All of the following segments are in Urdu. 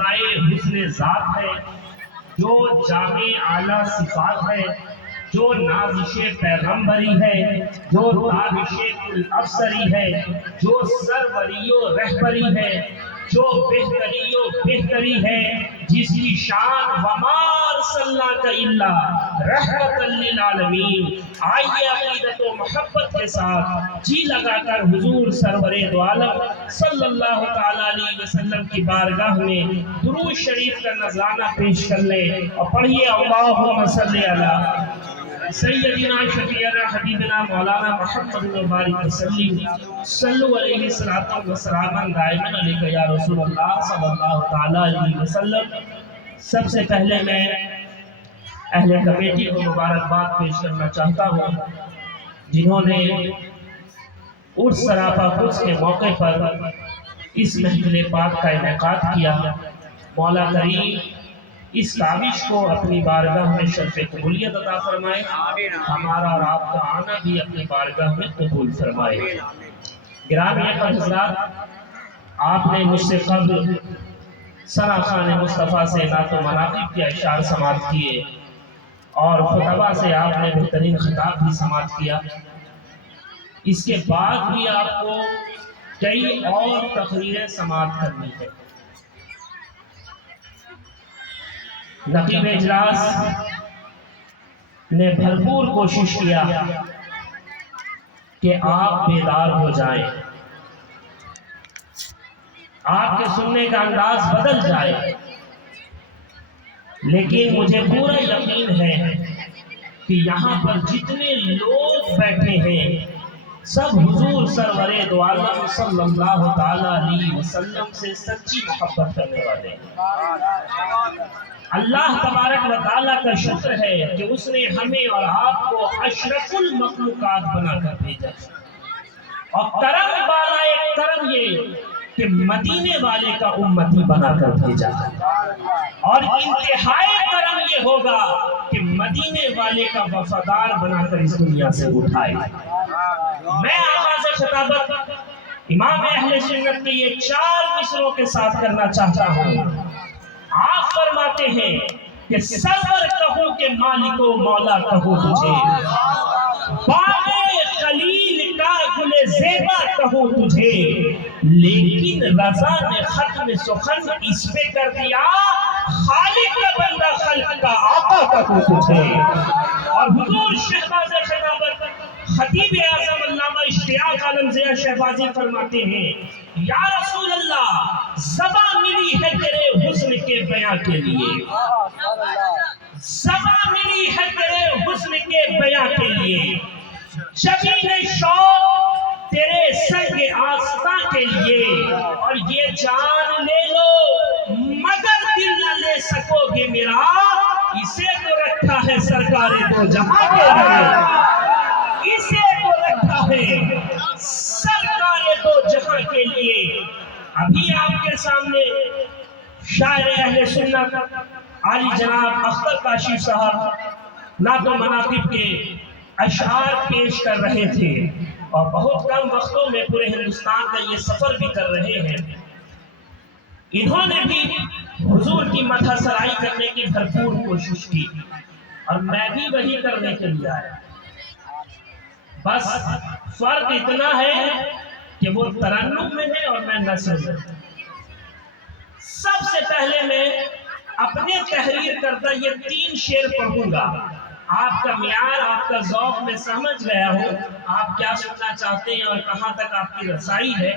مقتضائے حسن ذات ہے، جو جامع اعلیٰ صفات ہے، جو نازش پیغمبری ہے، جو تابش کل افسری ہے، جو سروری و رہبری ہے، جو بہتری و بہتری ہے، جس کی شان وما ارسلناک الا رحمت للعالمین۔ آئیے عقیدت و محبت کے ساتھ جی لگا کر حضور سرور دو عالم صلی اللہ تعالیٰ علیہ وسلم کی بارگاہ میں درود شریف کا نذرانہ پیش کر لیں اور پڑھیے اللہم صلی علی سیدنا شفیعنا حبیبنا مولانا محمد مبارک وسلم صلو علیہ الصلوۃ والسلام دائما علیک یا رسول اللہ صلی اللہ تعالیٰ علیہ وسلم۔ سب سے پہلے میں اہل کمیٹی کو مبارکباد پیش کرنا چاہتا ہوں، جنہوں نے عرس سراپا قدس کے موقع پر اس محفل پاک کا انعقاد کیا۔ مولا کریم اس کاوش کو اپنی بارگاہ میں شرف قبولیت عطا فرمائے، ہمارا اور آپ کا آنا بھی اپنی بارگاہ میں قبول فرمائے۔ گرامی حضرات، آپ نے مجھ سے قبل ثنا خان مصطفیٰ سے نعت و مناقب کے اشعار سماعت کیے اور خطبہ سے آپ نے بہترین خطاب بھی سماعت کیا۔ اس کے بعد بھی آپ کو کئی اور تقریریں سماعت کرنی ہے۔ نقیب اجلاس نے بھرپور کوشش کیا کہ آپ بیدار ہو جائیں، آپ کے سننے کا انداز بدل جائے، لیکن مجھے پورا یقین ہے کہ یہاں پر جتنے لوگ بیٹھے ہیں سب حضور سرور دو عالم صلی اللہ تعالیٰ علیہ وسلم سے سچی محبت کرنے والے ہیں۔ اللہ تبارک و تعالیٰ کا شکر ہے کہ اس نے ہمیں اور آپ کو اشرف المخلوقات بنا کر بھیجا، اور کرم والا ایک کرم یہ کہ مدینے والے کا امتی بنا کر بھیجا، اور انتہائی کرم یہ ہوگا کہ مدینے والے کا وفادار بنا کر اس دنیا سے اٹھائے۔ میں آغاز خطابت امام اہل سنت کے یہ 4 مصروں کے ساتھ کرنا چاہتا ہوں۔ آپ فرماتے ہیں کہ سرور کہوں کہ مالک و مولا کہوں تجھے، باغ خلیل کا گل زیبا کہوں تجھے، لیکن رضا نے ختم سخن اس پہ کر دیا، خالق کا بندہ خلق کا آقا کہوں تجھے۔ اور حضور شہباز خطابت خطیب اعظم علامہ اشتیاق عالم ضیاء شہبازی فرماتے ہیں، یا رسول اللہ زبان ملی ہے تیرے حسن کے بیاں کے لیے، زبان ملی ہے تیرے حسن کے بیاں کے لیے، جبین شوق تیرے سنگ آستاں کے لیے، اور یہ جان لے لو مگر دل نہ لے سکو گے میرا، اسے تو رکھا ہے سرکار دو جہاں کے لیے، اسے تو رکھا ہے سرکار دو جہاں کے لیے۔ ابھی آپ کے سامنے شاعر اہل سنت عالی جناب اختر کاشف صاحب نعت و مناقب کے اشعار پیش کر رہے تھے، اور بہت کم وقتوں میں پورے ہندوستان کا یہ سفر بھی کر رہے ہیں۔ انہوں نے بھی حضور کی مدح سرائی کرنے کی بھرپور کوشش کی، اور میں بھی وہی کرنے کے لیے آیا۔ بس فرق اتنا ہے کہ وہ ترنم میں ہے اور میں نثر میں۔ سب سے پہلے میں اپنے تحریر کردہ یہ 3 شعر پڑھوں گا۔ آپ کا معیار، آپ کا ذوق میں سمجھ گیا ہوں، آپ کیا سننا چاہتے ہیں اور کہاں تک آپ کی رسائی ہے۔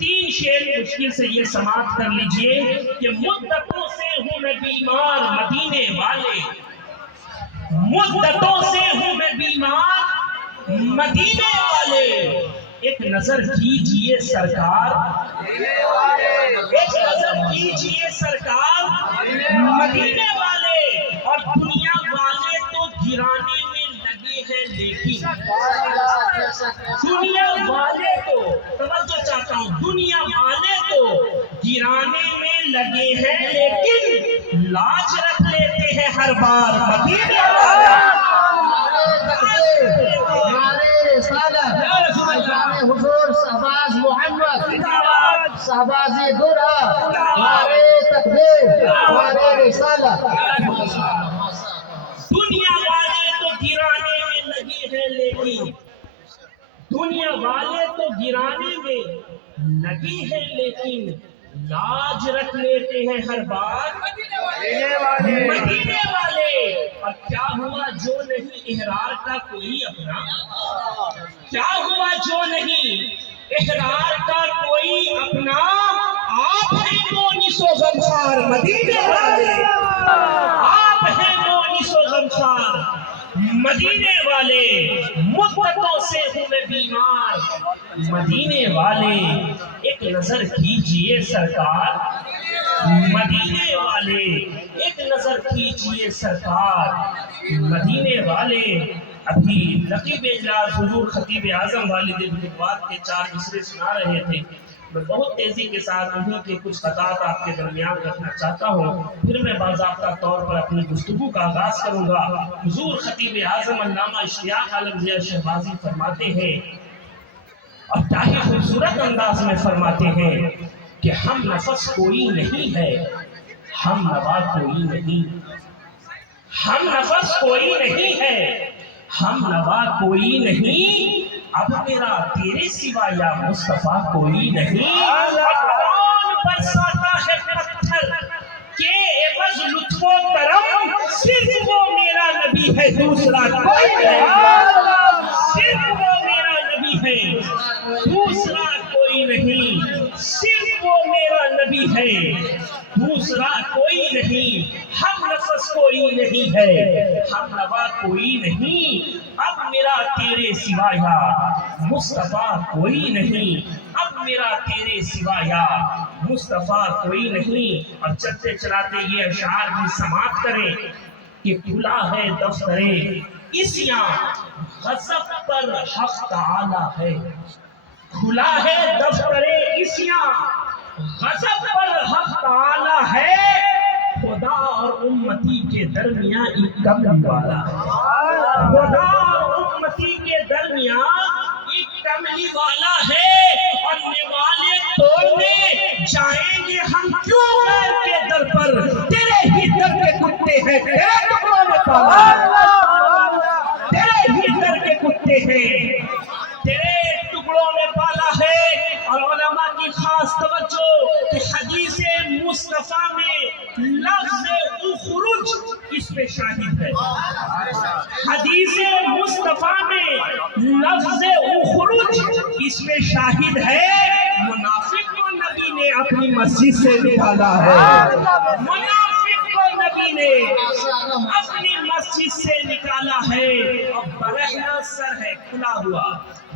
3 شعر مشکل سے یہ سماعت کر لیجئے کہ مدتوں سے ہوں میں بیمار مدینے والے، مدتوں سے ہوں میں بیمار مدینے والے، ایک نظر کیجئے سرکار، ایک نظر کیجئے سرکار مدینے والے، اور دنیا والے تو گرانے میں لگے ہیں، لیکن دنیا والے تو، توجہ چاہتا ہوں، دنیا والے تو گرانے میں لگے ہیں، لیکن لاج رکھ لیتے ہیں ہر بار مدینے والے۔ حضور شہباز محمد شہبازی درہ، نعرہ تکبیر۔ ہمارے رسالت. دنیا والے تو گرانے میں لگے ہیں لیکن دنیا والے تو گرانے میں لگے ہیں لیکن لاج رکھ لیتے ہیں ہر بار مدینے والے. اور کیا ہوا جو نہیں احرار کا کوئی اپنا, کیا ہوا جو نہیں احرار کا کوئی اپنا, آپ ہیں مونس و غمخوار مدینے والے, آپ ہیں مونس و غمخوار مدینے والے. مدتوں سے ہوئے بیمار مدینے والے, ایک نظر کیجئے سرکار مدینے والے, ایک نظر کیجئے سرکار مدینے والے. ابھی نقیب اجلاس حضور خطیب اعظم والد بزرگوار کے 4 مصرے سنا رہے تھے. میں بہت تیزی کے ساتھ انہیں کے کچھ خطات آپ کے درمیان رکھنا چاہتا ہوں, پھر میں باضابطہ طور پر اپنی گفتگو کا آغاز کروں گا. حضور خطیب اعظم علامہ اشتیاق عالم ضیاء شہبازی فرماتے ہیں اور کیا خوبصورت انداز میں فرماتے ہیں کہ ہم نفس کوئی نہیں ہے, ہم نوا کوئی نہیں, ہم نفس کوئی نہیں ہے, ہم نوا کوئی نہیں, اب میرا تیرے سوا یا مصطفیٰ کوئی نہیں. کون برساتا ہے پتھر کہ عوض لطف و کرم, صرف وہ میرا نبی ہے دوسرا کوئی نہیں, صرف وہ میرا نبی ہے دوسرا کوئی نہیں, صرف وہ میرا نبی ہے دوسرا کوئی نہیں. ہم نفس کوئی نہیں ہے, ہم نوا کوئی نہیں, اب میرا تیرے سوا یا مصطفیٰ کوئی نہیں, اب میرا تیرے سوا یا مصطفیٰ کوئی نہیں. اور چلتے چلاتے یہ اشعار بھی سماعت کریں کہ کھلا ہے دفتر عصیاں غضب پر حق تعالی ہے, کھلا ہے دفتر عصیاں غضب پر حق تعالی ہے, خدا اور امتی کے درمیان ایک کملی والا ہے, خدا اور امتی کے درمیان ایک کملی والا ہے. اور نوالے توڑنے جائیں گے ہم کیوں غیر کے در پر, تیرے ہی در کے کتے ہیں تیرے ٹکڑوں میں پالا, تیرے ہی در کے کتے ہیں تیرے ٹکڑوں میں پالا ہے. اور علماء کی خاص توجہ کہ حدیث مصطفیٰ میں لفظ اخرج اس پہ شاہد ہے, حدیث مصطفیٰ میں لفظ اخرج اس پہ شاہد ہے. منافق کو نبی نے اپنی مسجد سے نکالا ہے, منافق کو نبی نے اپنی مسجد سے نکالا ہے. اور برہنہ سر ہے, کھلا ہوا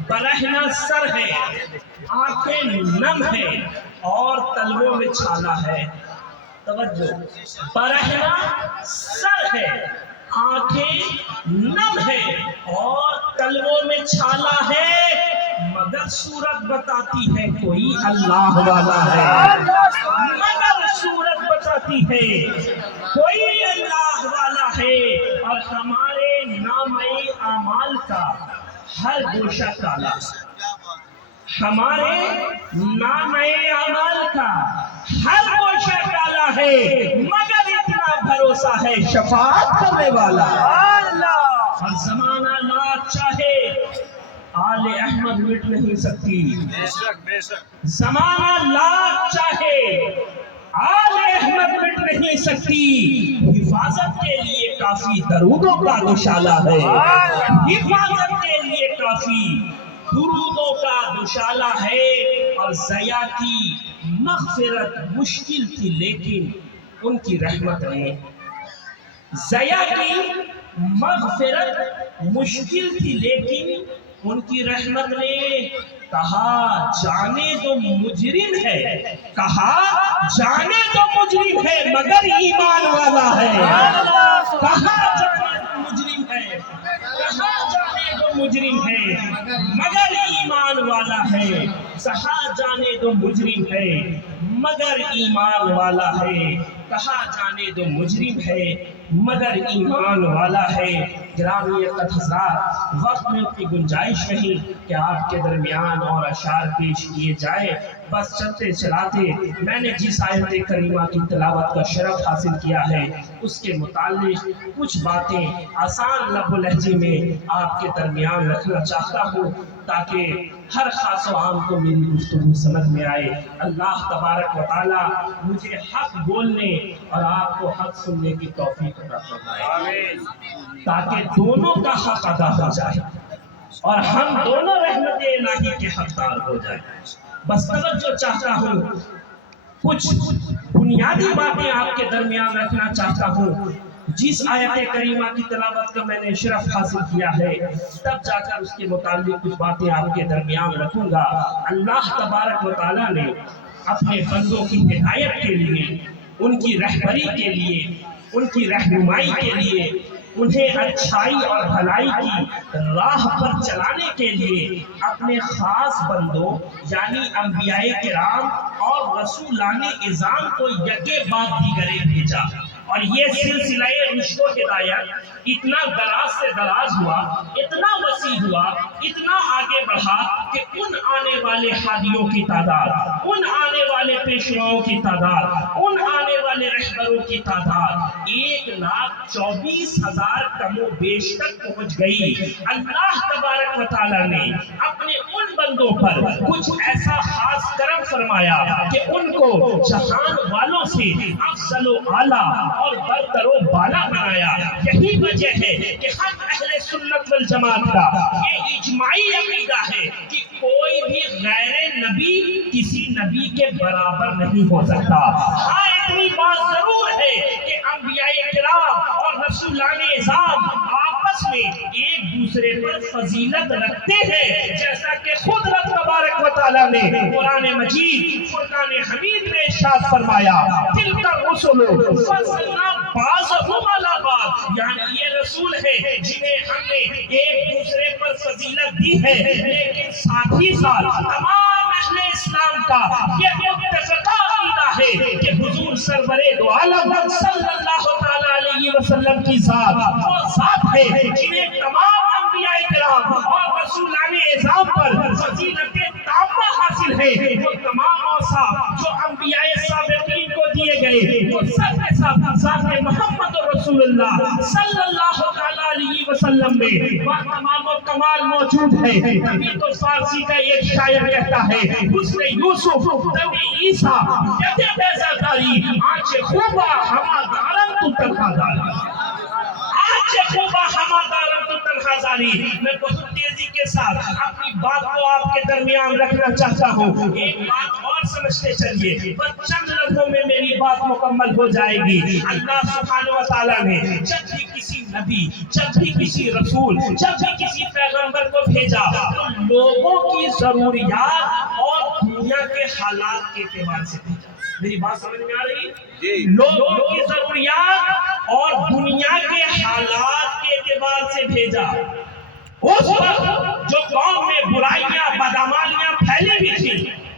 برہنہ سر ہے, آنکھیں نم ہے اور تلووں میں چھالا ہے. توجہ, برہنہ سر ہے, آنکھیں نم ہے اور تلووں میں چھالا ہے, مگر صورت بتاتی ہے کوئی اللہ والا ہے, مگر صورت بتاتی ہے کوئی اللہ والا ہے. اور ہمارے نامہ اعمال کا ہر گوشہ کالا, ہمارے نامہ اعمال کا ہر گوشہ کالا ہے, مگر اتنا بھروسہ ہے شفاعت کرنے والا. اور زمانہ لاکھ چاہے آل احمد مٹ نہیں سکتی, زمانہ لاکھ چاہے آل احمد مٹ نہیں سکتی. حفاظت کے لیے کافی درودوں کا دوشالہ ہے, حفاظت کے لیے کافی درودوں کا دوشالہ ہے. اور ضیاء کی مغفرت مشکل تھی لیکن ان کی رحمت نے, ضیاء کی مغفرت مشکل تھی لیکن ان کی رحمت نے کہا جانے تو مجرم ہے, کہا جانے تو مجرم ہے مگر ایمان والا ہے, کہا جانے تو مجرم ہے, کہا جانے تو مجرم ہے مگر ایمان والا ہے, کہا جانے تو مجرم ہے مگر ایمان والا ہے, کہا جانے دو مجرم ہے مگر ایمان والا ہے. گرامی حضرات, وقت میں اتنی گنجائش نہیں کہ آپ کے درمیان اور اشعار پیش کیے جائے. بس چلتے چلاتے میں نے جس آیت کریمہ کی تلاوت کا شرف حاصل کیا ہے اس کے متعلق کچھ باتیں آسان لب و لہجے میں آپ کے درمیان رکھنا چاہتا ہوں تاکہ ہر خاص و عام کو میری گفتگو سمجھ میں آئے۔ اللہ تبارک و تعالیٰ مجھے حق بولنے اور آپ کو حق سننے کی توفیق عطا فرمائے تاکہ دونوں کا حق ادا ہو جائے اور ہم دونوں رحمت الہی کے حقدار ہو جائیں۔ بس توجہ چاہتا ہوں، کچھ بنیادی باتیں آپ کے درمیان رکھنا چاہتا ہوں۔ جس آیت کریمہ کی تلاوت کا میں نے شرف حاصل کیا ہے تب جا کر اس کے متعلق کچھ باتیں آپ کے درمیان رکھوں گا۔ اللہ تبارک و تعالیٰ نے اپنے بندوں کی ہدایت کے لیے، ان کی رہبری کے لیے، ان کی رہنمائی کے لیے، انہیں اچھائی اور بھلائی کی راہ پر چلانے کے لیے اپنے خاص بندوں یعنی انبیاء کرام اور رسولان اعظام کو یکے بعد دیگرے بھیجا، اور یہ سلسلہ رشد و ہدایت اتنا دراز سے دراز ہوا، اتنا وسیع ہوا، اتنا آگے بڑھا کہ ان آنے والے ہادیوں کی تعداد، ان آنے والے پیشواؤں کی تعداد، ان آنے والے رہبروں کی تعداد 1,24,000 کم و بیش تک پہنچ گئی۔ اللہ تبارک و تعالیٰ نے اپنے ان بندوں پر کچھ ایسا خاص کرم فرمایا کہ ان کو جہان والوں سے افضل و اعلیٰ اور برتر و بالا بنایا۔ یہی وجہ ہے کہ ہم اہل سنت والجماعت کا یہ اجماعی عقیدہ ہے کہ کوئی بھی غیر نبی کسی نبی کے برابر نہیں ہو سکتا۔ ہاں اتنی بات ضرور ہے کہ انبیاء کرام اور رسولان اعظام آپس میں ایک دوسرے پر فضیلت رکھتے ہیں، جیسا کہ خود رب تبارک و تعالیٰ نے قرآن مجید فرقان حمید میں ارشاد فرمایا، تلک الرسل فضلنا بعضهم علی بعض، یعنی یہ رسول ہے جنہیں ہم نے ایک دوسرے پر فضیلت دی ہے، لیکن ساتھ ہی ساتھ تمام اہل اسلام کا یہ متفقہ عقیدہ ہے کہ حضور سرور دو عالم صلی اللہ تعالیٰ علیہ وسلم کی ذات وہ ذات ہے جنہیں تمام انبیاء کرام اور رسولان اعظام پر فضیلت تامہ حاصل ہے۔ وہ تمام اوصاف جو انبیاء سابقین کو دیے گئے وہ سب کے سب ذات محمد رسول اللہ صلی اللہ تعالیٰ علیہ وسلم میں وہ تمام و کمال موجود ہے۔ تبھی تو فارسی کا ایک شاعر کہتا ہے، حسن یوسف دمی عیسیٰ ید بیضہ داری، آنچ خوبہ ہما دارم تو تنہا داری، آنچ خوبہ ہما دارم تو تنہا داری۔ میں بہت تیزی کے ساتھ اپنی بات کو آپ کے درمیان رکھنا چاہتا ہوں، ایک بات اور سمجھتے چلیے، بس چند لمحوں میں میری بات مکمل ہو جائے گی۔ اللہ سبحانہ و تعالیٰ نے جب بھی کسی نبی، جب بھی کسی رسول، جب بھی کسی پیغمبر کو بھیجا تو لوگوں کی ضروریات اور دنیا کے حالات کے اعتبار سے بھیجا۔ میری بات سمجھ میں آ رہی ہے؟ لوگوں کی ضروریات اور دنیا کے حالات کے اعتبار سے بھیجا۔ اس وقت جو قوم میں برائیاں بدعمالیاں پھیلی بھی تھی،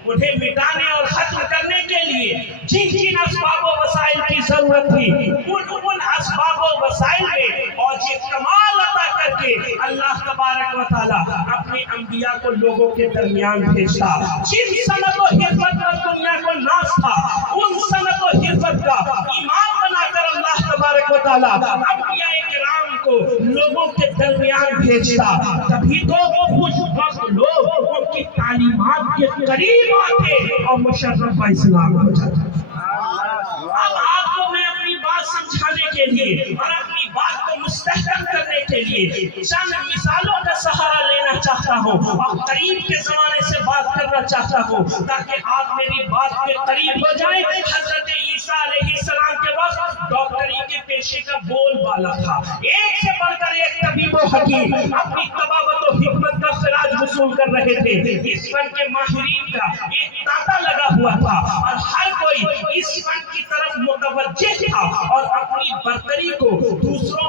انہیں مٹانے اور ختم کرنے کے لیے جن جن اسباب و وسائل کی ضرورت تھی ان اسباب و وسائل میں اور یہ کمال عطا کر کے اللہ تبارک و تعالیٰ اپنے انبیاء کو لوگوں کے درمیان بھیجتا۔ جن صنعت و حرفت پر دنیا کو ناز تھا، ان صنعت و حرفت کا امام بنا کر اللہ تبارک و تعالیٰ انبیاء کرام کو لوگوں کے درمیان بھیجتا۔ تبھی تو خوش وقت لوگ ان کی تعلیمات کے قریب آتے اور مشرف اسلام ہو جاتا۔ اب آپ کو میں اپنی بات سمجھانے کے لیے اور اپنی بات کو مستحکم کرنے کے لیے چند مثالوں کا سہارا لینا چاہتا ہوں اور قریب کے زمانے سے بات کرنا چاہتا ہوں تاکہ آپ میری بات کے قریب ہو جائیں۔ حضرت عیسیٰ علیہ السلام کے وقت ڈاکٹری کے پیشے کا بول بالا تھا، ایک سے بڑھ کر ایک طبیب و حکیم اپنی طبابت و حکمت کا خراج وصول کر رہے تھے۔ اس فن کے ماہرین کا ایک تانتا لگا ہوا تھا اور ہر کوئی اس فن کی طرف متوجہ تھا اور اپنی برتری کو دوسروں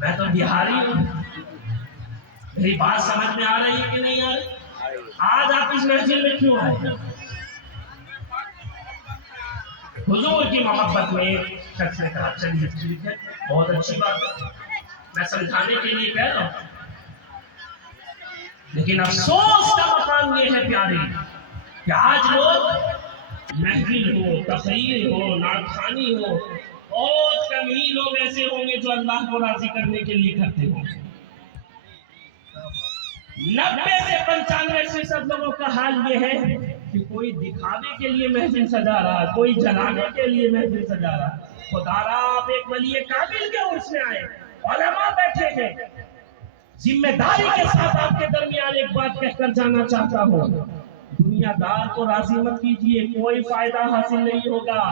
میں تو بہاری ہوں، میری بات سمجھ میں آ رہی ہے کہ نہیں آ رہی؟ آج آپ اس مسجد میں کیوں آئے؟ حضور کی محبت میں ایک شخص نے کہا چلیے ٹھیک ہے، بہت اچھی بات ہے، میں سمجھانے کے لیے کہہ رہا ہوں، لیکن افسوس کا مقام یہ ہے پیارے کہ آج لوگ محفل ہو، تقریر ہو، نعت خوانی ہو، بہت کم ہی لوگ ایسے ہوں گے جو اللہ کو راضی کرنے کے لیے کرتے ہوں۔ 90 سے 95% لوگوں کا حال یہ ہے کہ کوئی دکھاوے کے لیے محفل سجا رہا، کوئی جلانے کے لیے محفل سجا رہا۔ خدا را آپ ایک ولی کامل کے عرس میں آئے، علماء بیٹھے ہیں، ذمہ داری کے ساتھ آپ کے درمیان ایک بات کہہ کر جانا چاہتا ہوں، دنیا دار کو راضی مت کیجیے، کوئی فائدہ حاصل نہیں ہوگا،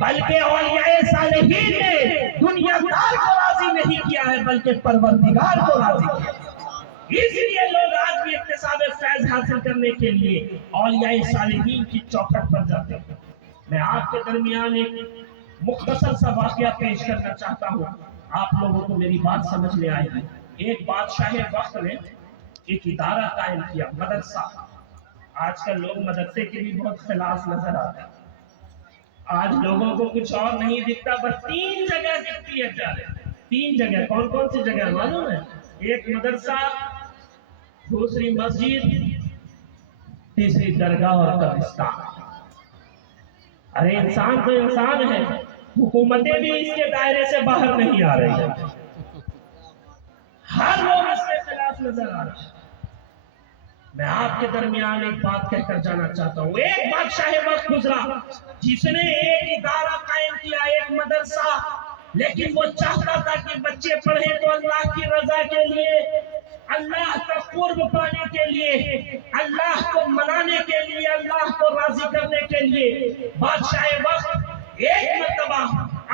بلکہ اولیاء صالحین نے دنیا دار کو راضی نہیں کیا ہے بلکہ پروردگار کو راضی کیا ہے۔ اس لیے لوگ آج بھی اکتساب فیض حاصل کرنے کے لیے اولیاء صالحین کی چوکھٹ پر جاتے ہیں۔ میں آپ کے درمیان ایک مختصر سا واقعہ پیش کرنا چاہتا ہوں، آپ لوگوں کو میری بات سمجھ میں آئے گی۔ ایک بادشاہ وقت نے ایک ادارہ قائم کیا، مدرسہ۔ آج کل لوگ مدرسے کے بھی بہت خلاف نظر آتے ہیں، آج لوگوں کو کچھ اور نہیں دکھتا، بس 3 جگہ دکھتی ہے پیارے، 3 جگہ۔ کون کون سی جگہ معلوم ہے؟ ایک مدرسہ، دوسری مسجد، تیسری درگاہ اور قبرستان۔ ارے انسان تو انسان ہے، حکومتیں بھی اس کے دائرے سے باہر نہیں آ رہی ہیں، ہر لوگ اس کے خلاف نظر آ رہے ہیں۔ میں آپ کے درمیان ایک بات کہہ کر جانا چاہتا ہوں، ایک بادشاہ وقت گزرا جس نے ایک ادارہ قائم کیا، ایک مدرسہ، لیکن وہ چاہتا تھا کہ بچے پڑھیں تو اللہ کی رضا کے لیے، اللہ کا قرب پانے کے لیے، اللہ کو منانے کے لیے، اللہ کو راضی کرنے کے لیے۔ بادشاہ وقت ایک مرتبہ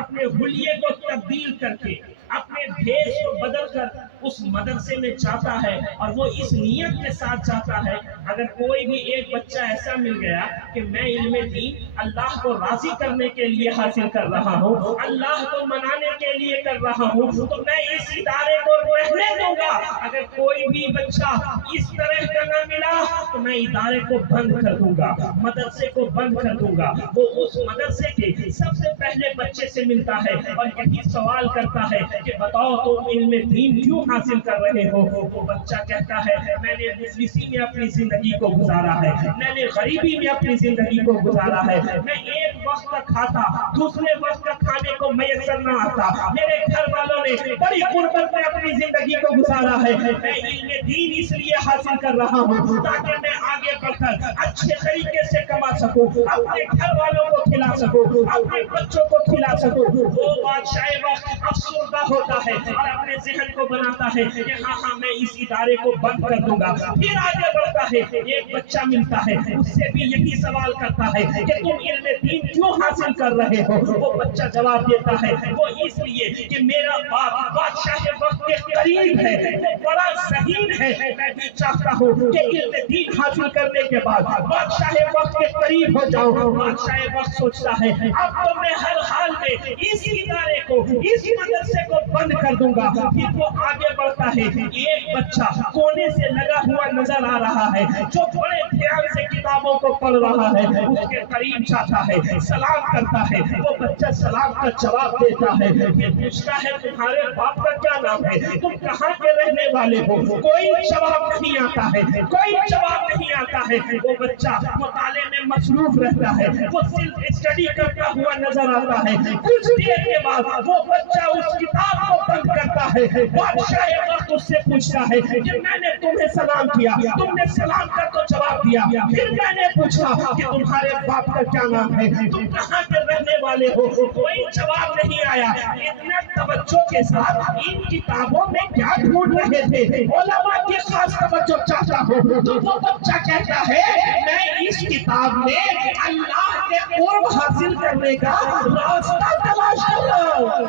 اپنے حلیے کو تبدیل کر کے، اپنے بھیس کو بدل کر اس مدرسے میں جاتا ہے، اور وہ اس نیت کے ساتھ جاتا ہے اگر کوئی بھی ایک بچہ ایسا مل گیا کہ میں علم دین اللہ کو راضی کرنے کے لیے حاصل کر رہا ہوں، اللہ کو منانے کے لیے کر رہا ہوں، تو میں اس ادارے کو رہنے دوں گا۔ اگر کوئی بھی بچہ اس طرح کا نہ ملا تو میں ادارے کو بند کر دوں گا، مدرسے کو بند کر دوں گا۔ وہ اس مدرسے کے سب سے پہلے بچے سے ملتا ہے اور یہی سوال کرتا ہے کہ بتاؤ تم علم دین کیوں حاصل کر رہے ہو؟ وہ بچہ کہتا ہے میں نے مفلسی میں اپنی زندگی کو گزارا ہے، میں نے غریبی میں اپنی زندگی کو گزارا ہے، میں ایک وقت کا کھاتا دوسرے وقت کا کھانے کو میسر نہ آتا، میرے گھر والوں نے بڑی غربت میں اپنی زندگی کو گزارا ہے، میں علم دین اس لیے حاصل کر رہا ہوں تاکہ میں آگے بڑھ کر اچھے طریقے سے کما سکوں، اپنے گھر والوں کو کھلا سکوں، اپنے بچوں کو کھلا سکوں۔ وہ بادشاہ وقت افسردہ ہوتا ہے اور اپنے ذہن کو بناتا ہے کہ ہاں میں اس ادارے کو بند کر دوں گا۔ پھر آگے بڑھتا ہے، ایک بچہ ملتا ہے، اس سے بھی یہی سوال کرتا ہے کہ تم علم دین کیوں حاصل کر رہے ہو؟ وہ بچہ جواب دیتا ہے وہ اس لیے کہ میرا باپ بادشاہ وقت کے قریب ہے، وہ بڑا ذہین ہے، میں بھی چاہتا ہوں کہ علم دین حاصل کرنے کے بعد بادشاہ وقت کے قریب ہو جاؤں۔ بادشاہ وقت سوچتا ہے اب تو میں ہر حال میں اس ادارے کو، اس مدرسے کو بند کر دوں گا۔ پھر وہ آگے بڑھتا ہے، ایک بچہ کونے سے لگا ہوا نظر آ رہا ہے جو بڑے دھیان سے کتابوں کو پڑھ رہا ہے، اس کے قریب جاتا ہے، سلام کرتا ہے، وہ بچہ سلام کا جواب دیتا ہے، پھر پوچھتا ہے تمہارے باپ کا کیا نام ہے، تم کہاں کے رہنے والے ہو؟ کوئی جواب نہیں آتا ہے، کوئی جواب نہیں آتا ہے۔ وہ بچہ مطالعے میں مصروف رہتا ہے، وہ صرف اسٹڈی کرتا ہوا نظر آتا ہے۔ کچھ دیر کے بعد وہ بچہ اس کتاب کو بند کرتا ہے۔ بادشاہ وقت اس سے پوچھتا ہے کہ میں نے تمہیں سلام کیا، تم نے سلام کا تو جواب دیا، پھر میں نے پوچھا کہ تمہارے باپ کا کیا نام ہے، تم کہاں کے رہنے والے ہو؟ کوئی جواب نہیں آیا۔ اتنا توجہ کے ساتھ ان کتابوں میں کیا ڈھونڈ رہے تھے؟ علماء کی خاص توجہ چاہتا ہوں تو وہ بچہ کہتا ہے میں اس کتاب میں اللہ کے قرب حاصل کرنے کا راستہ تلاش کر رہا ہوں۔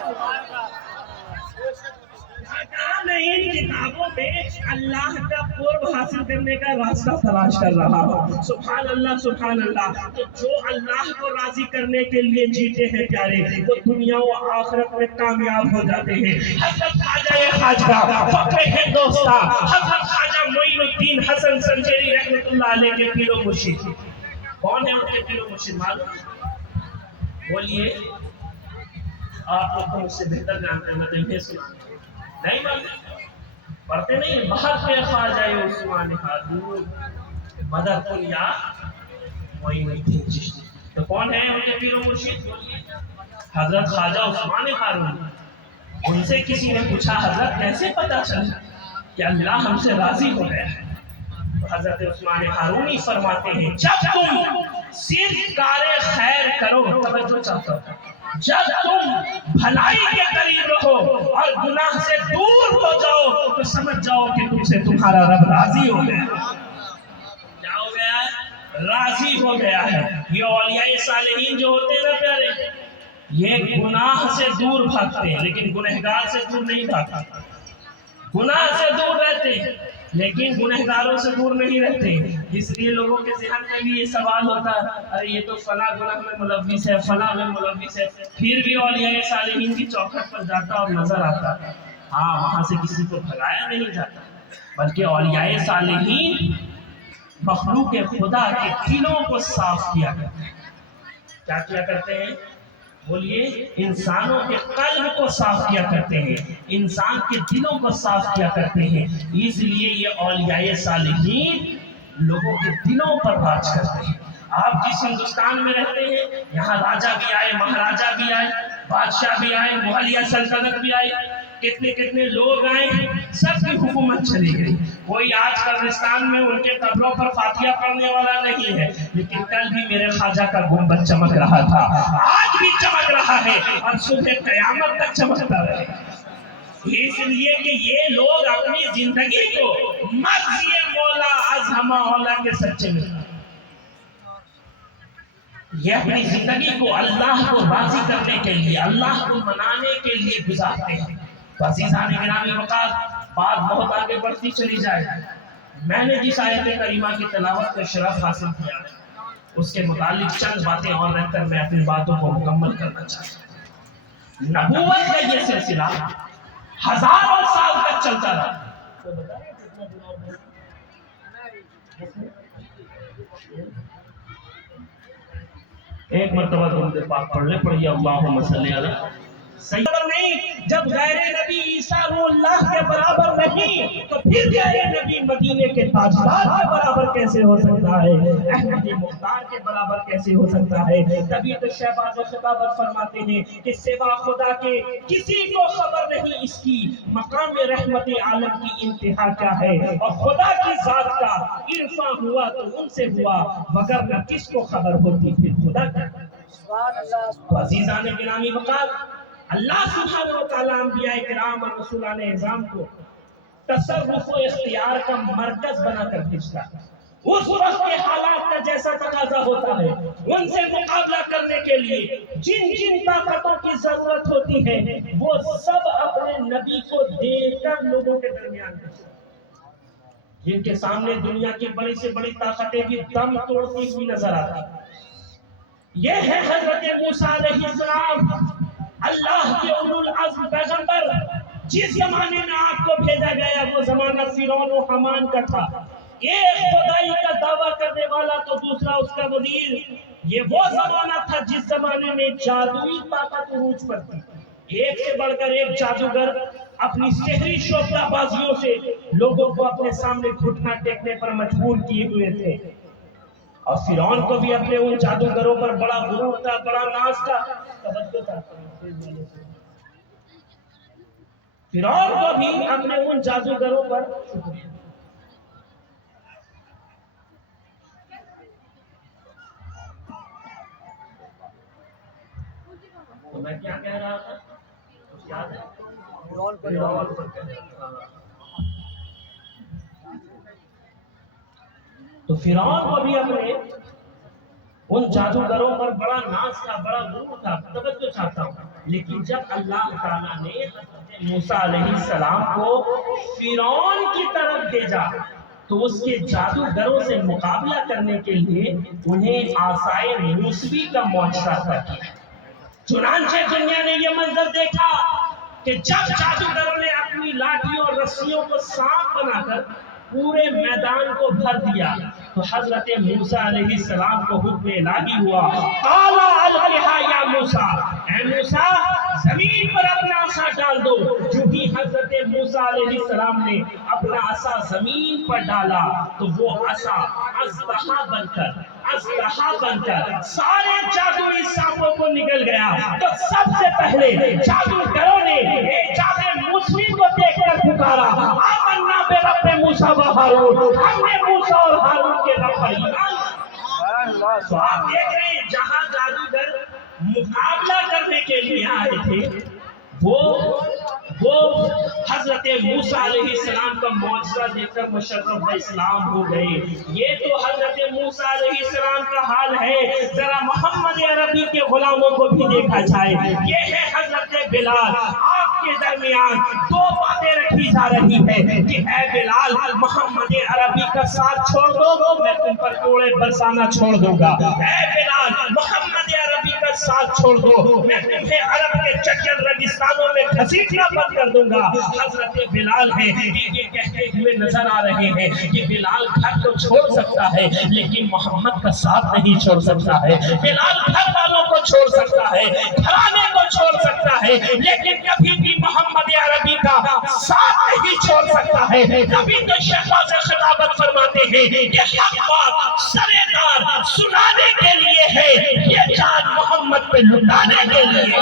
میں ان کتابوں میں اللہ کا قرب حاصل کرنے کا راستہ تلاش کر رہا ہوں. سبحان اللہ سبحان اللہ. تو جو اللہ کو راضی کرنے کے لیے جیتے ہیں پیارے، وہ دنیا و آخرت میں کامیاب ہو جاتے ہیں. حضرت خواجہ خواجہ فخر ہندوستان حضرت خواجہ معین الدین حسن سنجری رحمۃ اللہ علیہ کے پیر و مرشد. کون ہے ان کے پیر و مرشد معلوم؟ بولیے. آپ لوگ کو مجھ سے بہتر جانتے ہیں، میں دل میں سنا نہیں معلوم، پڑھتے نہیں. بہت پہ خواجہ عثمان ہارون مدد یا معین الدین چشتی. تو کون ہے ان کے پیر و مرشد؟ حضرت خواجہ عثمان ہارون. ان سے کسی نے پوچھا حضرت کیسے پتا چلا کہ اللہ ہم سے راضی ہو گیا ہے؟ تو حضرت عثمان ہارونی فرماتے ہیں جب تم صرف کار خیر کرو، توجہ چاہتا ہوں، جب تم بھلائی کے قریب رہو اور گناہ سے دور ہو جاؤ تو سمجھ جاؤ کہ تم سے تمہارا رب راضی ہو گیا. کیا ہو گیا ہے؟ راضی ہو گیا ہے. یہ اولیاء صالحین جو ہوتے ہیں نا پیارے، یہ گناہ سے دور بھاگتے ہیں لیکن گنہگار سے دور نہیں بھاگتے. گناہ سے دور رہتے ہیں لیکن گنہگاروں سے دور نہیں رہتے. اس لیے لوگوں کے ذہن میں بھی یہ سوال ہوتا ہے ارے یہ تو فلاں گناہ میں ملوث ہے، فلاں میں ملوث ہے، پھر بھی اولیاء صالحین کی چوکھٹ پر جاتا اور نظر آتا. ہاں وہاں سے کسی کو بھگایا نہیں جاتا، بلکہ اولیاء صالحین مخلوق خدا کے دلوں کو صاف کیا کرتے ہیں. کیا کیا کرتے ہیں؟ بولیے. انسانوں کے قلب کو صاف کیا کرتے ہیں، انسان کے دلوں کو صاف کیا کرتے ہیں. اس لیے یہ اولیاء صالحین لوگوں کے دلوں پر راج کرتے ہیں. آپ جس ہندوستان میں رہتے ہیں یہاں راجہ بھی آئے، مہاراجہ بھی آئے، بادشاہ بھی آئے، مغلیہ سلطنت بھی آئی، کتنے کتنے لوگ آئے، سب کی حکومت چلی گئی. کوئی آج قبرستان میں ان کے قبروں پر فاتحہ پڑھنے والا نہیں ہے، لیکن کل بھی میرے خواجہ کا گنبد چمک رہا تھا، آج بھی چمک رہا ہے اور صبح قیامت تک چمکتا رہے. اس لیے کہ یہ لوگ اپنی زندگی کو مرضی مولا از ہمہ اولا کے سچے میں، یہ اپنی زندگی کو اللہ کو راضی کرنے کے لیے، اللہ کو منانے کے لیے گزارتے ہیں. تو عزیزان گرامی وقار، بات بہت آگے بڑھتی چلی جائے. میں نے جس آیت کریمہ کی تلاوت کا شرف حاصل کیا ہے اس کے متعلق چند باتیں اور رہ کر میں اپنی باتوں کو مکمل کرنا چاہتا ہوں. نبوت کا یہ سلسلہ ہزاروں سال تک چلتا رہا. ایک مرتبہ درود پاک پڑھ لیں، پڑھیے اللہم صلی علی سیدنا. نہیں، جب غیر نبی عیسیٰ روح اللہ کے برابر نہیں تو پھر غیر نبی مدینے کے تاجدار کے برابر کیسے ہو سکتا ہے، احمد مختار کے برابر کیسے ہو سکتا ہے. تبھی تو شہباز خطابت فرماتے ہیں کہ سوا خدا کے کسی کو خبر نہیں اس کی مقام رحمت عالم کی انتہا کیا ہے، اور خدا کی ذات کا عرفاں ہوا تو ان سے ہوا وگرنہ کس کو خبر ہوتی پھر خدا کا. تو عزیزان گرامی وقار، اللہ سبحانہ و تعالیٰ انبیاء کرام اور رسولان اعظام کو تصرف و اختیار کا مرکز بنا کر بھیجتا ہے. اس وقت کے حالات کا جیسا تقاضا ہوتا ہے ان سے مقابلہ کرنے کے لیے جن جن طاقتوں کی ضرورت ہوتی ہے وہ سب اپنے نبی کو دے کر لوگوں کے درمیان بھیجتا ہے. جن کے سامنے دنیا کی بڑی سے بڑی طاقتیں بھی دم توڑتی ہوئی نظر آتی. یہ ہے حضرت موسیٰ علیہ السلام، اللہ کے اولو العزم پیغمبر. جس زمانے میں آپ کو بھیجا گیا وہ زمانہ فرعون و حامان کا تھا. ایک خدائی کا دعویٰ کرنے والا تو دوسرا اس کا وزیر. یہ وہ زمانہ تھا جس زمانے میں جادوئی طاقت عروج پر تھی. ایک سے بڑھ کر ایک جادوگر اپنی سحری شعبدہ بازیوں سے لوگوں کو اپنے سامنے گھٹنا ٹیکنے پر مجبور کیے ہوئے تھے. اور فرعون کو بھی اپنے ان جادوگروں پر بڑا غرور تھا، بڑا ناز تھا. فرعون کو بھی اپنے ان جادوگروں پر شکریہ. تو میں کیا کہہ رہا تھا کچھ یاد ہے؟ تو فرعون کو بھی اپنے ان جادوگروں پر بڑا ناز تھا، بڑا غرور تھا، توجہ چاہتا ہوں۔ لیکن جب اللہ تعالیٰ نے حضرت موسیٰ علیہ السلام کو فرعون کی طرف بھیجا تو اس کے جادوگروں سے مقابلہ کرنے کے لیے انہیں عصائے موسوی کا معجزہ عطا کیا۔ چنانچہ دنیا نے یہ منظر دیکھا کہ جب جادوگروں نے اپنی لاٹھیوں اور رسیوں کو سانپ بنا کر پورے میدان کو بھر دیا تو حضرت موسیٰ علیہ السلام کو حکم الہی ہوا، قال القها یا موسیٰ، اے موسیٰ زمین پر اپنا عصا ڈال دو۔ جو ہی حضرت موسیٰ علیہ السلام نے اپنا عصا زمین پر ڈالا تو وہ عصا اژدہا بن کر سارے جادوئی سانپوں کو نگل گیا۔ تو سب سے پہلے جادوگروں نے اعجاز موسوی کو دیکھ کر پکارا، آمنا برب موسیٰ و ہارون، ہم نے موسیٰ اور ہارون کے رب پر ایمان لایا۔ تو آپ دیکھ رہے ہیں جہاں جادوگر مقابلہ کرنے کے لیے آئے تھے وہ حضرت موسیٰ علیہ السلام کا معجزہ دیکھ کر مشرف و اسلام ہو گئے۔ یہ تو حضرت موسیٰ علیہ السلام کا حال ہے، ذرا محمد عربی کے غلاموں کو بھی دیکھا جائے۔ یہ ہے حضرت بلال، آپ کے درمیان دو باتیں رکھی جا رہی ہے کہ اے بلال محمد عربی کا ساتھ چھوڑ دو میں تم پر کوڑے برسانا چھوڑ دوں گا، اے بلال محمد عربی کا ساتھ چھوڑ دو میں تمہیں عرب کے چچل ریگستانوں میں گھسیٹنا بند کر دوں گا۔ حضرت بلال ہے یہ کہتے ہوئے نظر آ رہے ہیں کہ بلال گھر تو چھوڑ سکتا ہے لیکن محمد کا ساتھ نہیں چھوڑ سکتا ہے۔ بلال گھر والوں کو چھوڑ سکتا ہے، گھرانے کو چھوڑ سکتا ہے، لیکن کبھی بھی محمد عربی کا ساتھ نہیں چھوڑ سکتا ہے۔ کبھی تو شہباز خطابت فرماتے ہیں کہ حق بات سرےدار سنانے کے لیے ہے، یہ جان محمد پہ لٹانے کے لیے۔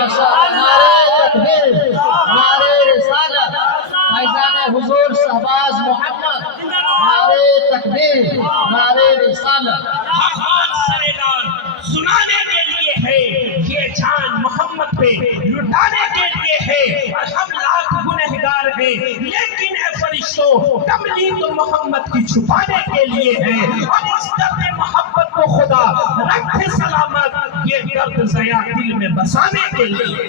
نعرے رسالت، فیضان حضور شہباز محمد، نعرے تکبیر، نعرے رسالت۔ حق بات سرےدار سنانے کے لیے ہے، یہ جان محمد پہ لٹانے کے لیے ہے۔ اور ہم لاکھ گنہگار ہیں لیکن اے فرشتوں کملی تو محمد کی چھپانے کے لیے ہے۔ اور اس درد محبت کو خدا رکھے سلامت، یہ درد ضیا دل میں بسانے کے لیے۔